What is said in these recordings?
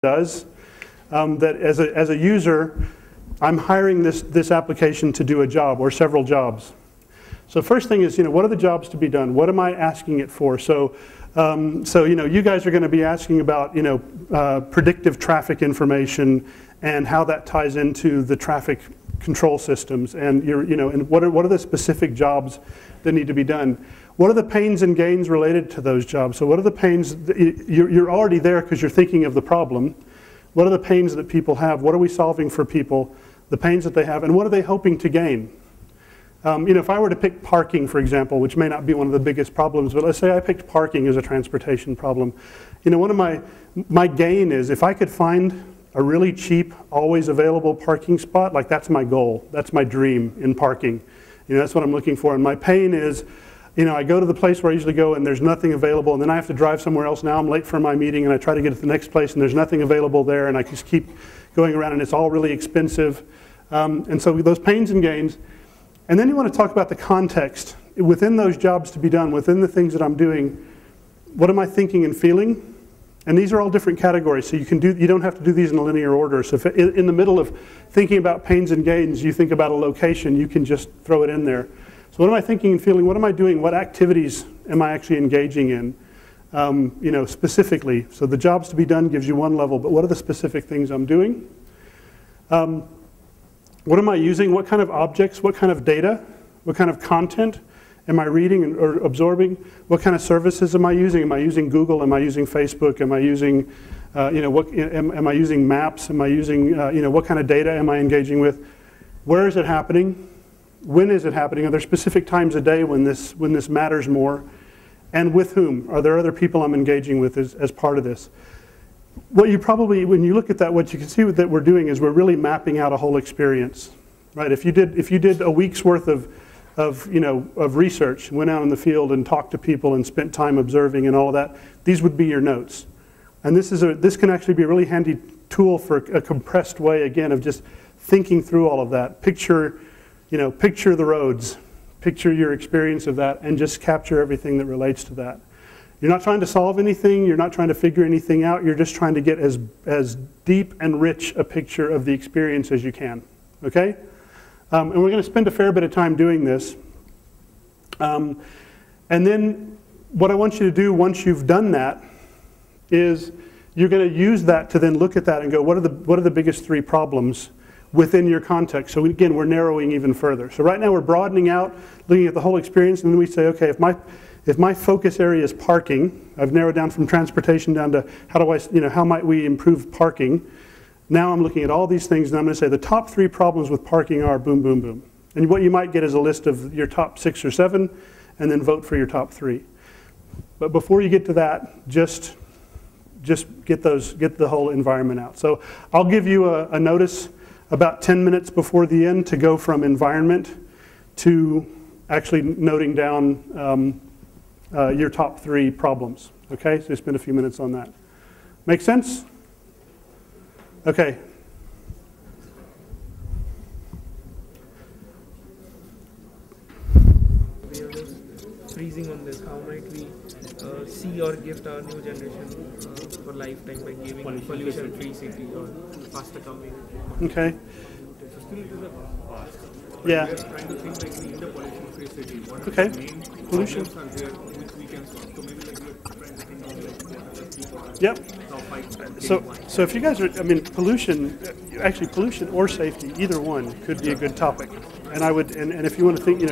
does. That as a user, I'm hiring this application to do a job or several jobs. So first thing is, what are the jobs to be done? What am I asking it for? So you guys are going to be asking about, predictive traffic information and how that ties into the traffic control systems, and and what are the specific jobs that need to be done? What are the pains and gains related to those jobs? So what are the pains? You're already there because you're thinking of the problem. What are the pains that people have? What are we solving for people? The pains that they have, and what are they hoping to gain? If I were to pick parking, for example, which may not be one of the biggest problems, but let's say I picked parking as a transportation problem. One of my gain is if I could find a really cheap, always available parking spot, like that's my goal. That's my dream in parking. That's what I'm looking for. And my pain is, I go to the place where I usually go and there's nothing available, and then I have to drive somewhere else. Now I'm late for my meeting and I try to get to the next place and there's nothing available there, and I just keep going around and it's all really expensive. And so those pains and gains. And then you want to talk about the context. Within those jobs to be done, within the things that I'm doing, what am I thinking and feeling? And these are all different categories, so you don't have to do these in a linear order. So if in the middle of thinking about pains and gains, you think about a location, you can just throw it in there. So what am I thinking and feeling? What am I doing? What activities am I actually engaging in? Specifically. So the jobs to be done gives you one level, but what are the specific things I'm doing? What am I using? What kind of objects? What kind of data? What kind of content am I reading or absorbing? What kind of services am I using? Am I using Google? Am I using Facebook? Am I using, am I using maps? Am I using, what kind of data am I engaging with? Where is it happening? When is it happening? Are there specific times a day when this matters more? And with whom? Are there other people I'm engaging with as part of this? What you probably, when you look at that, what you can see that we're doing is we're really mapping out a whole experience, right? If you did a week's worth of research, went out in the field and talked to people and spent time observing and all of that, these would be your notes. And this can actually be a really handy tool for a compressed way, again, of just thinking through all of that. Picture the roads, picture your experience of that, and just capture everything that relates to that. You're not trying to solve anything, you're not trying to figure anything out, you're just trying to get as deep and rich a picture of the experience as you can, okay? And we're going to spend a fair bit of time doing this. And then what I want you to do once you've done that is you're going to use that to then look at that and go, what are the biggest three problems within your context? So again, we're narrowing even further. So right now we're broadening out, looking at the whole experience, and then we say, okay, if my focus area is parking, I've narrowed down from transportation down to how might we improve parking? Now I'm looking at all these things, and I'm going to say the top three problems with parking are boom, boom, boom. And what you might get is a list of your top 6 or 7, and then vote for your top 3. But before you get to that, just get the whole environment out. So I'll give you a notice about 10 minutes before the end to go from environment to actually noting down your top 3 problems. Okay, so spend a few minutes on that. Make sense? Okay. We are just freezing on this. How might we see or gift our new generation for lifetime by giving pollution-free city or faster coming? Okay. So still it is a past. Yeah. We are trying to think like we need a pollution-free city. What Okay. are the main Pollution. problems are there which we can solve? So maybe like we are trying to think of like what other people are Yep. top 5. So if you guys are, pollution or safety, either one could be a good topic. And I would, and if you want to think,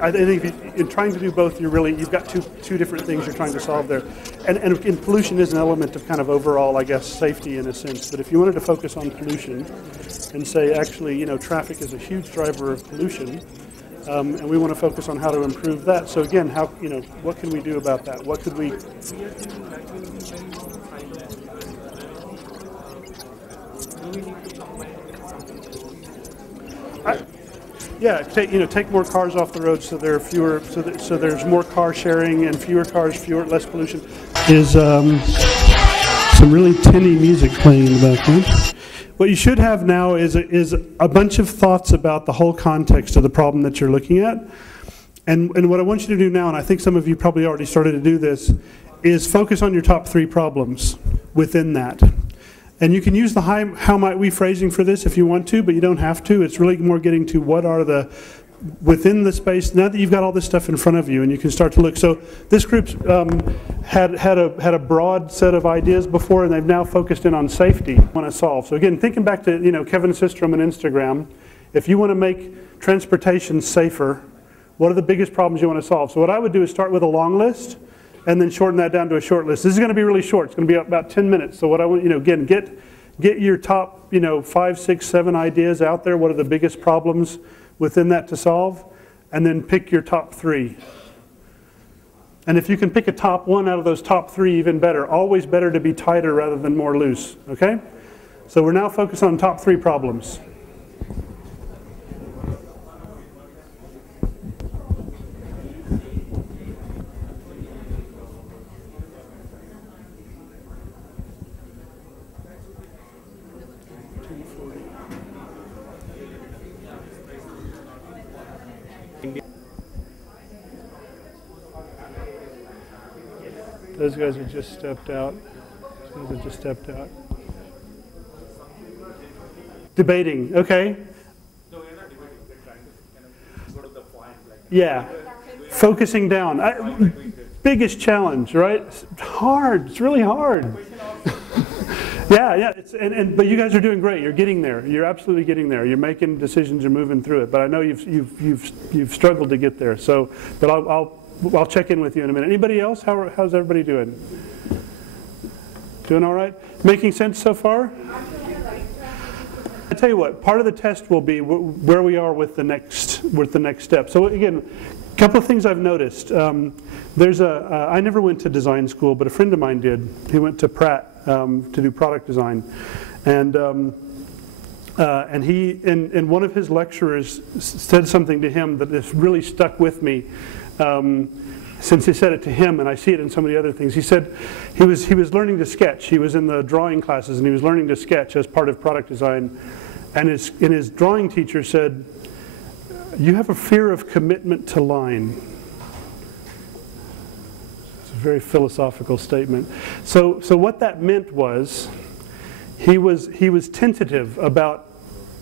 I think in trying to do both, you've got two different things you're trying to solve there. And pollution is an element of kind of overall, I guess, safety in a sense. But if you wanted to focus on pollution and say, actually, traffic is a huge driver of pollution, and we want to focus on how to improve that. So again, what can we do about that? What could we? Yeah, take more cars off the road so there are fewer, so there's more car sharing and fewer cars, less pollution. Is some really tinny music playing in the background. What you should have now is a bunch of thoughts about the whole context of the problem that you're looking at. And what I want you to do now, and I think some of you probably already started to do this, is focus on your top 3 problems within that. And you can use the how might we phrasing for this if you want to, but you don't have to. It's really more getting to what are the, within the space, now that you've got all this stuff in front of you and you can start to look. So this group's had a broad set of ideas before, and they've now focused in on safety, want to solve. So again, thinking back to Kevin Systrom and Instagram, if you want to make transportation safer, what are the biggest problems you want to solve? So what I would do is start with a long list and then shorten that down to a short list. This is going to be really short. It's going to be about 10 minutes. So what I want, again, get your top 5, 6, 7 ideas out there. What are the biggest problems within that to solve? And then pick your top 3. And if you can pick a top 1 out of those top 3, even better. Always better to be tighter rather than more loose. Okay? So we're now focused on top 3 problems. Those guys have just stepped out. Those guys have just stepped out. Debating, okay. No, we're not debating. We're trying to kind of go to the point. Yeah. Focusing down. Biggest challenge, right? It's hard. It's really hard. Yeah. But you guys are doing great. You're getting there. You're absolutely getting there. You're making decisions. You're moving through it. But I know you've struggled to get there. So, but I'll check in with you in a minute. Anybody else? How's everybody doing? Doing all right? Making sense so far? I tell you what. Part of the test will be where we are with the next step. So again, a couple of things I've noticed. I never went to design school, but a friend of mine did. He went to Pratt to do product design, and he in one of his lecturers said something to him that has really stuck with me. Since he said it to him, and I see it in some of the other things. He said he was learning to sketch. He was in the drawing classes, and he was learning to sketch as part of product design. And his drawing teacher said, "You have a fear of commitment to line." It's a very philosophical statement. So what that meant was, he was tentative about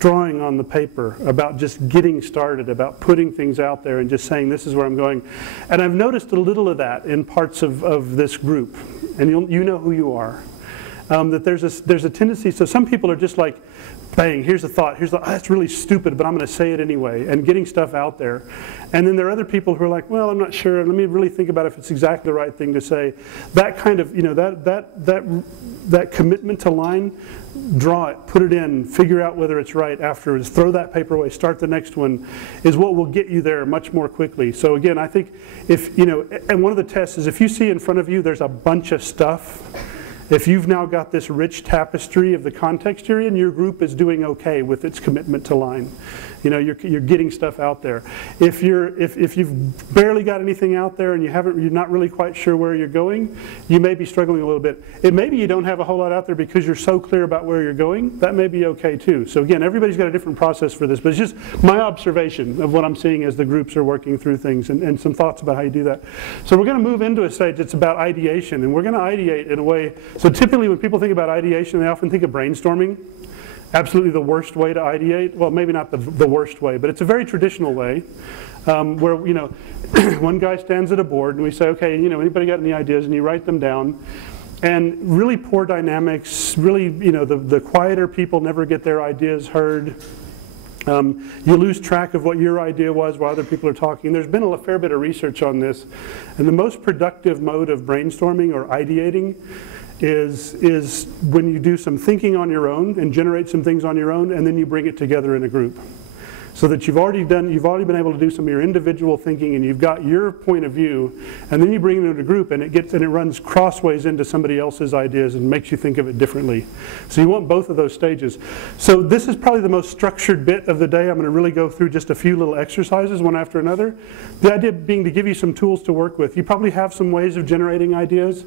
drawing on the paper, about just getting started, about putting things out there and just saying, this is where I'm going. And I've noticed a little of that in parts of this group, and you know who you are. That there's a tendency, so some people are just like, bang, here's a thought, that's really stupid, but I'm going to say it anyway, and getting stuff out there. And then there are other people who are like, well, I'm not sure, let me really think about if it's exactly the right thing to say. That kind of, that commitment to line, draw it, put it in, figure out whether it's right afterwards, throw that paper away, start the next one, is what will get you there much more quickly. So again, I think and one of the tests is if you see in front of you there's a bunch of stuff, if you've now got this rich tapestry of the context you're in, your group is doing okay with its commitment to line. You're getting stuff out there. If you've barely got anything out there and you're not really quite sure where you're going, you may be struggling a little bit. Maybe you don't have a whole lot out there because you're so clear about where you're going. That may be okay too. So again, everybody's got a different process for this, but it's just my observation of what I'm seeing as the groups are working through things and some thoughts about how you do that. So we're going to move into a stage that's about ideation, and we're going to ideate in a way. So typically when people think about ideation, they often think of brainstorming. Absolutely the worst way to ideate. Well, maybe not the worst way, but it's a very traditional way where, one guy stands at a board and we say, okay, anybody got any ideas? And you write them down. And really poor dynamics, really, the quieter people never get their ideas heard. You lose track of what your idea was while other people are talking. There's been a fair bit of research on this. And the most productive mode of brainstorming or ideating is when you do some thinking on your own and generate some things on your own, and then you bring it together in a group. So that you've already been able to do some of your individual thinking and you've got your point of view, and then you bring it into a group and it runs crossways into somebody else's ideas and makes you think of it differently. So you want both of those stages. So this is probably the most structured bit of the day. I'm going to really go through just a few little exercises one after another. The idea being to give you some tools to work with. You probably have some ways of generating ideas,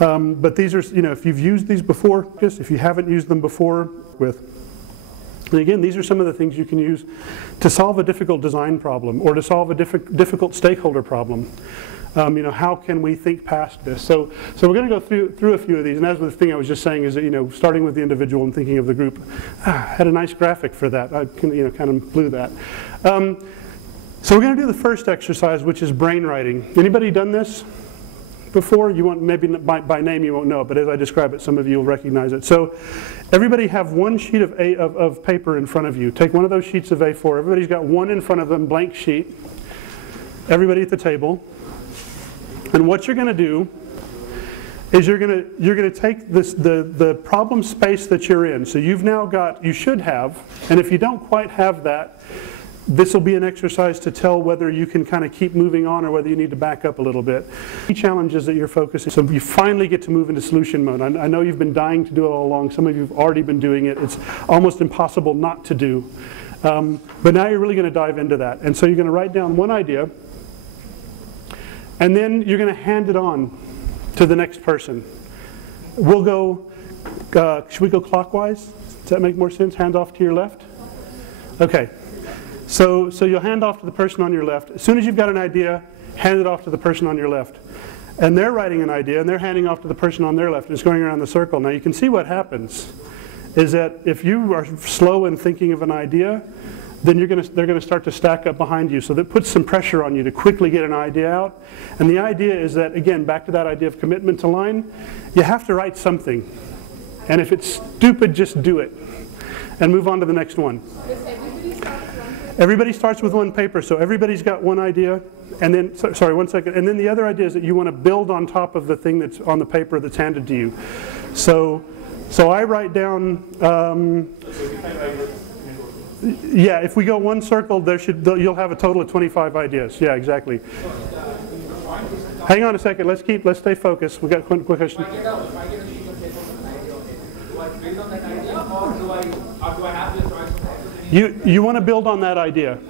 but these are, if you've used these before, if you haven't used them before, and again, these are some of the things you can use to solve a difficult design problem or to solve a difficult stakeholder problem. How can we think past this? So we're going to go through a few of these. And as the thing I was just saying is that, starting with the individual and thinking of the group. Had a nice graphic for that. I kind of blew that. So we're going to do the first exercise, which is brain writing. Anybody done this before? You won't, maybe by name you won't know it, but as I describe it, some of you will recognize it. So everybody have one sheet of paper in front of you. Take one of those sheets of A4. Everybody's got one in front of them, blank sheet. Everybody at the table. And what you're going to do is you're going to take the problem space that you're in. So you've now got, you should have, and if you don't quite have that, this will be an exercise to tell whether you can kind of keep moving on or whether you need to back up a little bit. Key challenges that you're focusing, so you finally get to move into solution mode. I know you've been dying to do it all along. Some of you have already been doing it. It's almost impossible not to do. But now you're really going to dive into that. And so you're going to write down one idea, and then you're going to hand it on to the next person. We'll go, should we go clockwise? Does that make more sense? Hand off to your left? Okay. So you'll hand off to the person on your left. As soon as you've got an idea, hand it off to the person on your left. And they're writing an idea, and they're handing off to the person on their left. And it's going around the circle. Now you can see what happens is that if you are slow in thinking of an idea, then they're going to start to stack up behind you. So that puts some pressure on you to quickly get an idea out. And the idea is that, again, back to that idea of commitment to line, you have to write something. And if it's stupid, just do it. And move on to the next one. Everybody starts with one paper, so everybody's got one idea, and then, sorry, 1 second, and then the other idea is that you want to build on top of the thing that's on the paper that's handed to you. So I write down, yeah, if we go one circle, you'll have a total of 25 ideas. Yeah, exactly. Hang on a second, let's stay focused. We've got a quick question. If I get a sheet of paper with an idea on it, do I build on that idea, or do I have the choice? You want to build on that idea.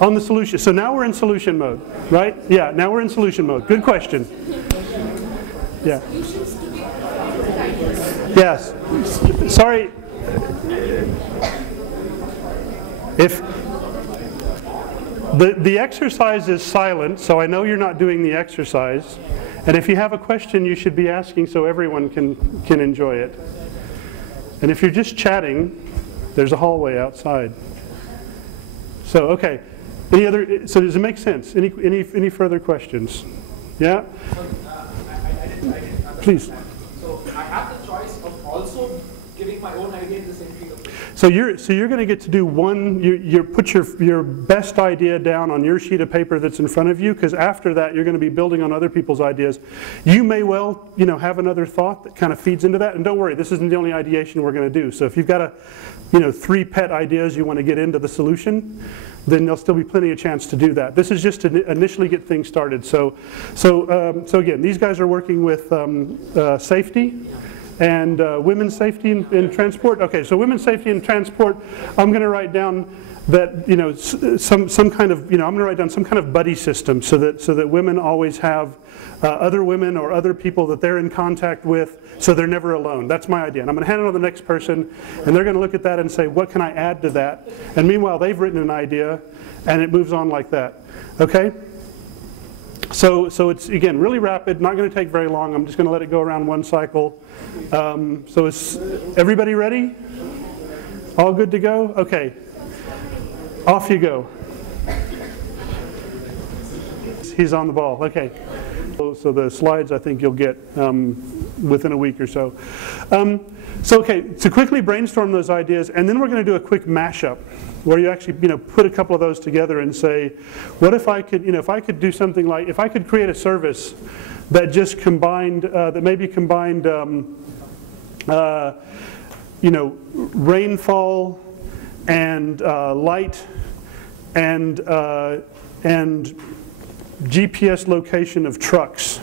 On the solution. So now we're in solution mode, right? Yeah, now we're in solution mode. Good question. Yeah. Yes. Sorry. If the exercise is silent, so I know you're not doing the exercise. And if you have a question, you should be asking so everyone can enjoy it. And if you're just chatting, there's a hallway outside. So, okay. So does it make sense? Any further questions? Yeah? Please. So I have the choice of also giving my own idea in the same field. So you're going to get to do one. You put your best idea down on your sheet of paper that's in front of you, because after that you're going to be building on other people's ideas. You may well have another thought that kind of feeds into that. And don't worry, this isn't the only ideation we're going to do. So if you've got 3 pet ideas you want to get into the solution, then there'll still be plenty of chance to do that. This is just to initially get things started. So again, these guys are working with safety. And women's safety in transport. Okay, so women's safety in transport. I'm going to write down that some kind of I'm going to write down some kind of buddy system so that women always have other women or other people that they're in contact with, so they're never alone. That's my idea. And I'm going to hand it on to the next person, and they're going to look at that and say, what can I add to that? And meanwhile, they've written an idea, and it moves on like that. Okay. So it's, again, really rapid, not going to take very long. I'm just going to let it go around one cycle. So is everybody ready? All good to go? Okay. Off you go. He's on the ball. Okay. So the slides I think you'll get within a week or so. Okay, to quickly brainstorm those ideas, and then we're going to do a quick mashup where you actually put a couple of those together and say, what if I could if I could do something like, if I could create a service that just combined rainfall and light and GPS location of trucks,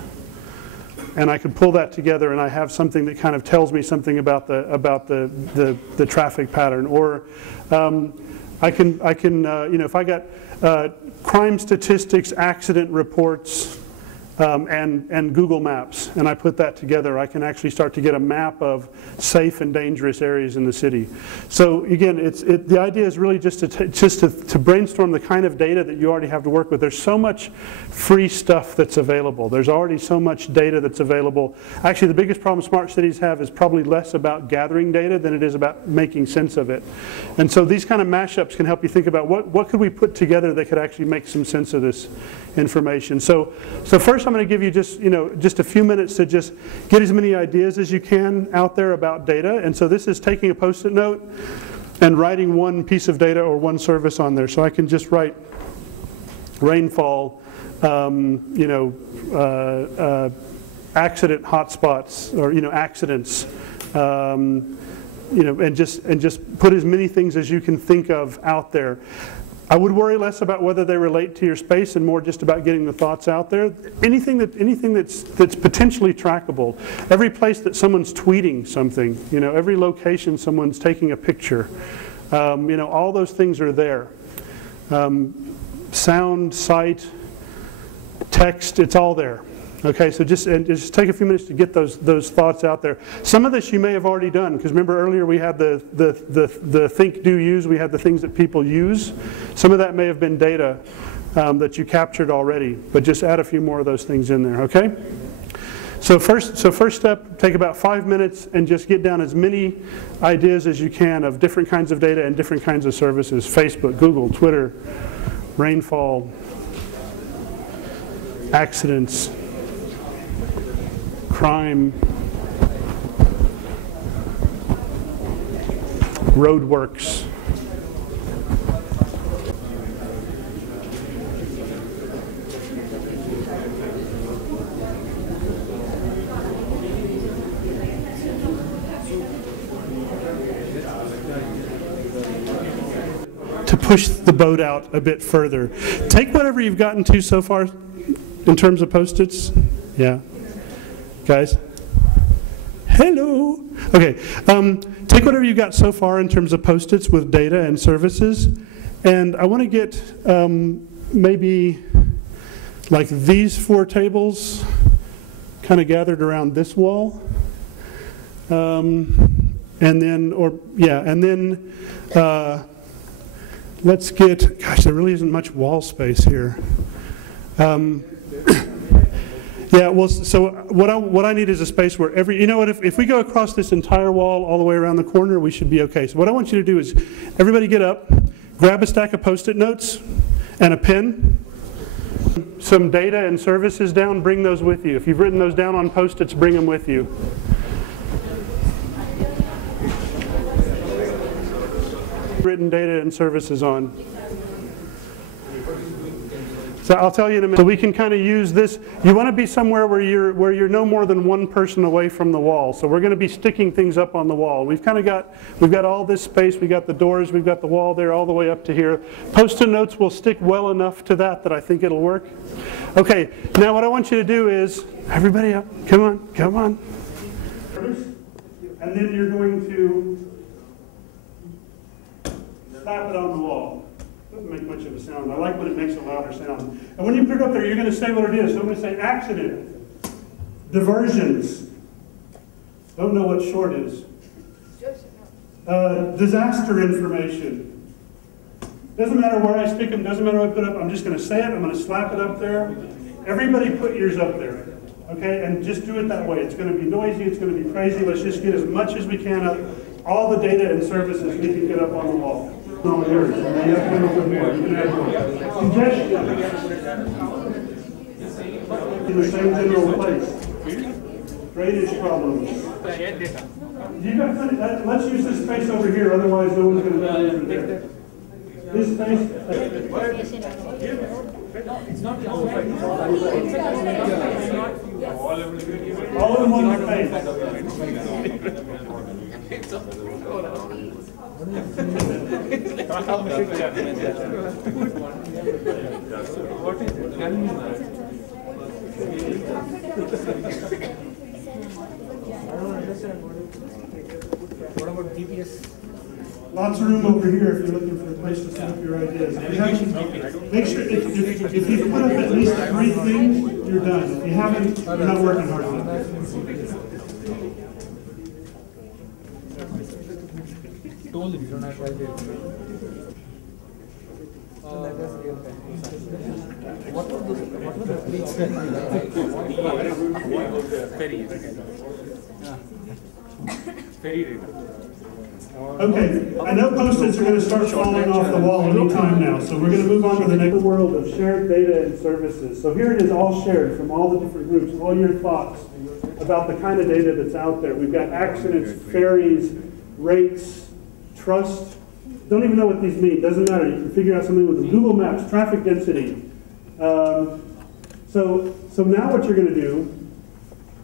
and I could pull that together, and I have something that kind of tells me something about the traffic pattern. Or I can if I got crime statistics, accident reports, and Google Maps, and I put that together, I can actually start to get a map of safe and dangerous areas in the city. So again, the idea is really just to brainstorm the kind of data that you already have to work with. There's so much free stuff that's available. There's already so much data that's available. Actually, the biggest problem smart cities have is probably less about gathering data than it is about making sense of it. And so these kind of mashups can help you think about what could we put together that could actually make some sense of this information. So first I'm going to give you just a few minutes to just get as many ideas as you can out there about data. And so this is taking a Post-it note and writing one piece of data or one service on there. So I can just write rainfall, accident hotspots, or accidents, and just put as many things as you can think of out there. I would worry less about whether they relate to your space and more just about getting the thoughts out there. Anything that's potentially trackable. Every place that someone's tweeting something, every location someone's taking a picture, all those things are there. Sound, sight, text, it's all there. Okay, so just take a few minutes to get those thoughts out there. Some of this you may have already done, because remember earlier we had the think, do, use. We had the things that people use. Some of that may have been data that you captured already, but just add a few more of those things in there. Okay. So first step, take about 5 minutes and just get down as many ideas as you can of different kinds of data and different kinds of services: Facebook, Google, Twitter, rainfall, accidents, crime, roadworks. To push the boat out a bit further. Take whatever you've gotten to so far in terms of Post-its. Yeah. Guys? Hello! Okay, take whatever you got so far in terms of Post-its with data and services, and I want to get maybe like these 4 tables kind of gathered around this wall. And then let's get, gosh, there really isn't much wall space here. Yeah, well, so what I need is a space where if we go across this entire wall all the way around the corner, we should be okay. So what I want you to do is, everybody get up, grab a stack of Post-it notes and a pen, some data and services down, bring those with you. If you've written those down on Post-its, bring them with you. Written data and services on. So I'll tell you in a minute. So we can kind of use this. You want to be somewhere where you're no more than one person away from the wall. So we're going to be sticking things up on the wall. We've got all this space. We got the doors. We've got the wall there all the way up to here. Post-it notes will stick well enough to that I think it'll work. Okay. Now what I want you to do is, everybody up. Come on. Come on. And then you're going to slap it on the wall. Doesn't make much of a sound. I like when it makes a louder sound. And when you put it up there, you're going to say what it is. So I'm going to say accident, diversions. Don't know what short is. Disaster information. Doesn't matter where I stick them. Doesn't matter what I put up. I'm just going to say it. I'm going to slap it up there. Everybody put yours up there. Okay, and just do it that way. It's going to be noisy. It's going to be crazy. Let's just get as much as we can up. All the data and services we can get up on the wall. All yours. Congestion. In the same general place. Drainage problems. You got plenty. Let's use this space over here. Otherwise, no one's going to come over there. This space. All in one space. What about GPS? Lots of room over here if you're looking for a place to set up your ideas. Make sure if you put up at least 3 things, you're done. If you haven't, you're not working hard enough. Told him, you don't have to write it. What were the things Ferry reader. Okay, I know Post-its are going to start falling off the wall anytime now, so we're going to move on to the next world of shared data and services. So here it is all shared from all the different groups, all your thoughts about the kind of data that's out there. We've got accidents, ferries, rates, trust. Don't even know what these mean, doesn't matter. You can figure out something with them. Google Maps, traffic density. So now what you're going to do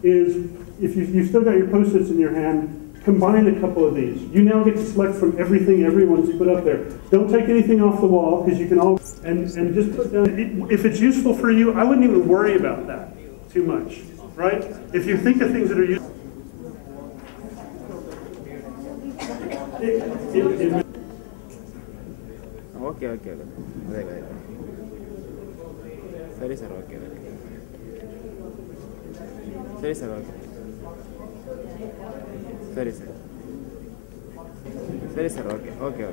is, if you've still got your Post-its in your hand, combine a couple of these. You now get to select from everything everyone's put up there. Don't take anything off the wall, because you can all, and just put down, if it's useful for you, I wouldn't even worry about that too much, right? If you think of things that are useful. Okay. Sorry, sir. Okay. Sorry, sir. Okay. Sorry, sir. Sorry, sir. Okay.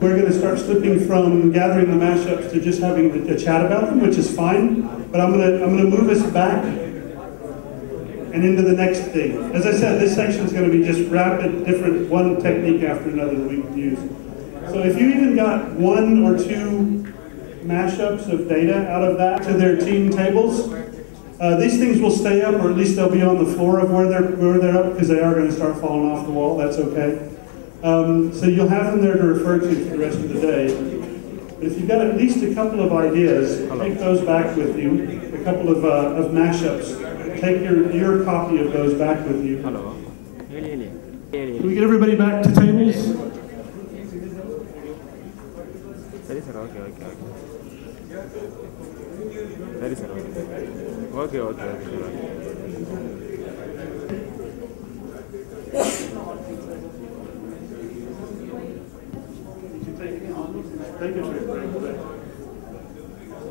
We're going to start slipping from gathering the mashups to just having a chat about them, which is fine. But I'm going to move us back and into the next thing. As I said, this section is going to be just rapid, different, one technique after another that we can use. So if you even got one or two mashups of data out of that to their team tables, these things will stay up, or at least they'll be on the floor of where they're up, because they are going to start falling off the wall. That's okay. So you'll have them there to refer to for the rest of the day. But if you've got at least a couple of ideas, take those back with you. A couple of mashups. Take your copy of those back with you. Hello. Can we get everybody back to tables? Sorry, sir. Okay. Sorry, sir. Okay.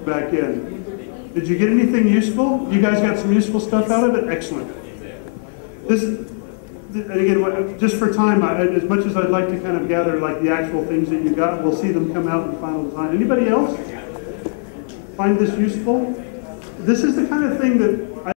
Back in. Did you get anything useful? You guys got some useful stuff out of it? Excellent. And again, just for time, as much as I'd like to kind of gather like the actual things that you got, we'll see them come out in the final design. Anybody else find this useful? This is the kind of thing that